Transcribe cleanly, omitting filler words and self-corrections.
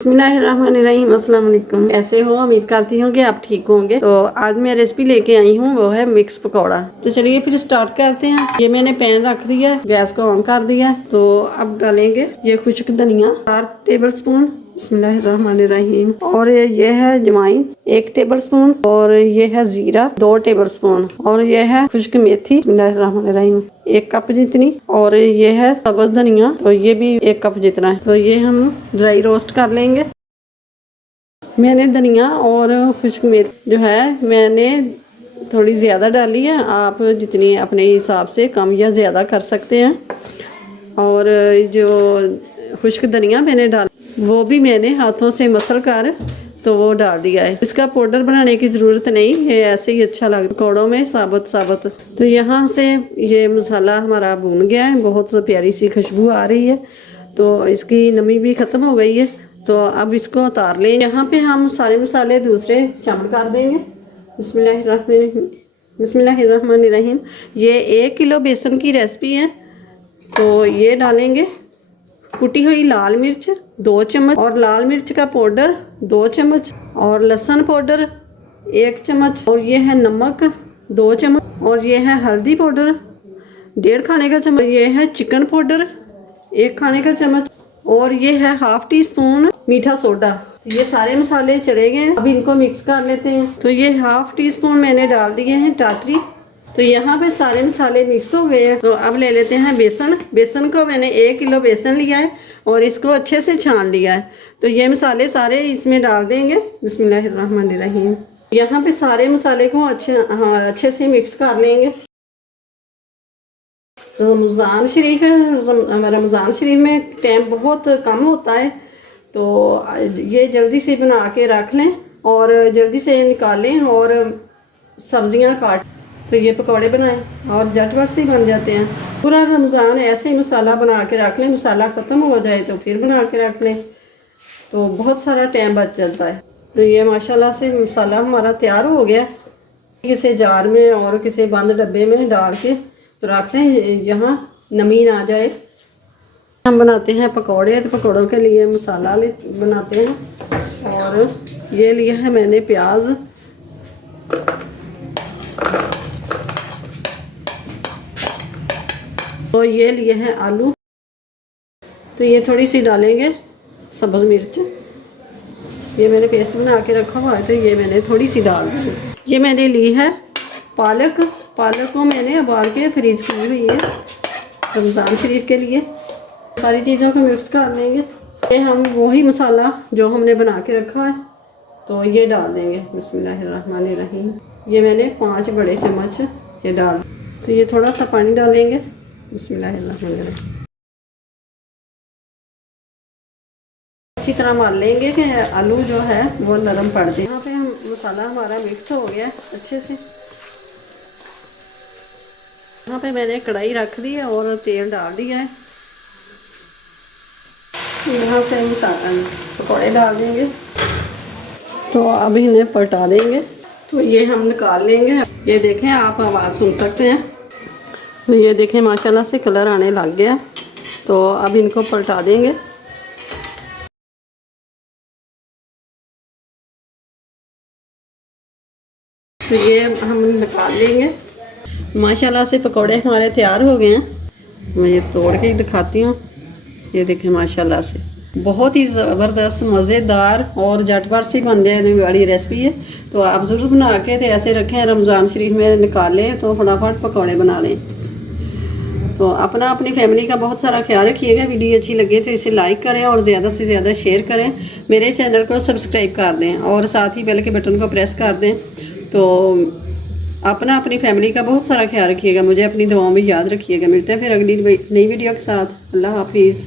बिस्मिल्लाहिर्रहमानिर्रहीम, अस्सलाम वालेकुम। कैसे हो? उम्मीद करती हूँ कि आप ठीक होंगे। तो आज मैं रेसिपी लेके आई हूँ, वो है मिक्स पकौड़ा। तो चलिए फिर स्टार्ट करते हैं। ये मैंने पैन रख दिया, गैस को ऑन कर दिया। तो अब डालेंगे ये खुश्क धनिया 4 टेबल स्पून, बिस्मिल्लाहिर्रहमानिर्रहीम। और ये है जवाइन 1 टेबल स्पून, और ये है जीरा 2 टेबल स्पून, और ये है खुश्क मेथी बिस्मिल्लाहिर्रहमानिर्रहीम 1 कप जितनी, और ये है सब्ज धनिया, तो ये भी 1 कप जितना है। तो ये हम ड्राई रोस्ट कर लेंगे। मैंने धनिया और खुश्क मेथी जो है मैंने थोड़ी ज़्यादा डाली है, आप जितनी अपने हिसाब से कम या ज़्यादा कर सकते हैं। और जो खुश्क धनिया मैंने डाल वो भी मैंने हाथों से मसल कर तो वो डाल दिया है। इसका पाउडर बनाने की ज़रूरत नहीं है, ऐसे ही अच्छा लगता है पकौड़ों में साबुत। तो यहाँ से ये मसाला हमारा भून गया है, बहुत प्यारी सी खुशबू आ रही है। तो इसकी नमी भी ख़त्म हो गई है। तो अब इसको उतार लें। यहाँ पे हम सारे मसाले दूसरे शामिल कर देंगे। बिस्मिल्लाहिर्रहमानिर्रहीम। ये 1 किलो बेसन की रेसिपी है। तो ये डालेंगे कुटी हुई लाल मिर्च 2 चम्मच, और लाल मिर्च का पाउडर 2 चम्मच, और लहसुन पाउडर 1 चम्मच, और ये है नमक 2 चम्मच, और ये है हल्दी पाउडर 1.5 खाने का चम्मच, ये है चिकन पाउडर 1 खाने का चम्मच, और ये है हाफ टी स्पून मीठा सोडा। तो ये सारे मसाले चले गए हैं, अब इनको मिक्स कर लेते हैं। तो ये हाफ टी स्पून मैंने डाल दिए हैं टाटरी। तो यहाँ पे सारे मसाले मिक्स हो गए हैं। तो अब ले लेते हैं बेसन को मैंने 1 किलो बेसन लिया है और इसको अच्छे से छान लिया है। तो ये मसाले सारे इसमें डाल देंगे। बिस्मिल्लाहिर्रहमानिर्रहीम। यहाँ पे सारे मसाले को अच्छे से मिक्स कर लेंगे। रमज़ान शरीफ है, रमज़ान शरीफ में टाइम बहुत कम होता है। तो ये जल्दी से बना के रख लें और जल्दी से निकालें और सब्जियां काट, तो ये पकौड़े बनाएं और झटपट से बन जाते हैं। पूरा रमज़ान ऐसे ही मसाला बना के रख लें, मसाला ख़त्म हो जाए तो फिर बना के रख लें, तो बहुत सारा टाइम बच जाता है। तो ये माशाल्लाह से मसाला हमारा तैयार हो गया। किसी जार में और किसी बंद डब्बे में डाल के तो रख लें, यहाँ नमी ना जाए। हम बनाते हैं पकौड़े, तो पकौड़ों के लिए मसाला बनाते हैं। और ये लिया है मैंने प्याज, तो ये लिए हैं आलू, तो ये थोड़ी सी डालेंगे सब्ज़ मिर्च, ये मैंने पेस्ट बना के रखा हुआ है, तो ये मैंने थोड़ी सी डाल दी। ये मैंने ली है पालक को मैंने उबाल के फ्रीज की हुई है रमज़ान शरीफ के लिए। सारी चीज़ों को मिक्स कर लेंगे। ये हम वही मसाला जो हमने बना के रखा है तो ये डाल देंगे। बिस्मिल्लाहिर्रहमानिर्रहीम। ये मैंने 5 बड़े चम्मच ये डाल, तो ये थोड़ा सा पानी डालेंगे। बिस्मिल्लाहिर्रहमानिर्रहीम। अच्छी तरह मार लेंगे कि आलू जो है वो नरम पड़ जाए। यहाँ पे हम मसाला हमारा मिक्स हो गया अच्छे से। यहाँ पे मैंने कढ़ाई रख दी है और तेल डाल दिया है। यहाँ से हम पकौड़े डाल देंगे, तो अब इन्हें पलटा देंगे। तो ये हम निकाल लेंगे। ये देखें, आप आवाज़ सुन सकते हैं। तो ये देखें माशाल्लाह से कलर आने लग गया। तो अब इनको पलटा देंगे। तो ये हम निकाल लेंगे। माशाल्लाह से पकौड़े हमारे तैयार हो गए हैं। मैं ये तोड़ के ही दिखाती हूँ। ये देखें माशाल्लाह से बहुत ही ज़बरदस्त मज़ेदार और झटपट सी बन जाने वाली रेसिपी है। तो आप ज़रूर बना के तो ऐसे रखें, रमज़ान शरीफ में निकाल लें तो फटाफट पकौड़े बना लें। तो अपनी फैमिली का बहुत सारा ख्याल रखिएगा। वीडियो अच्छी लगे तो इसे लाइक करें और ज़्यादा से ज़्यादा शेयर करें। मेरे चैनल को सब्सक्राइब कर दें और साथ ही बेल के बटन को प्रेस कर दें। तो अपनी फैमिली का बहुत सारा ख्याल रखिएगा। मुझे अपनी दुआओं में याद रखिएगा। मिलते हैं फिर अगली नई वीडियो के साथ। अल्लाह हाफिज़।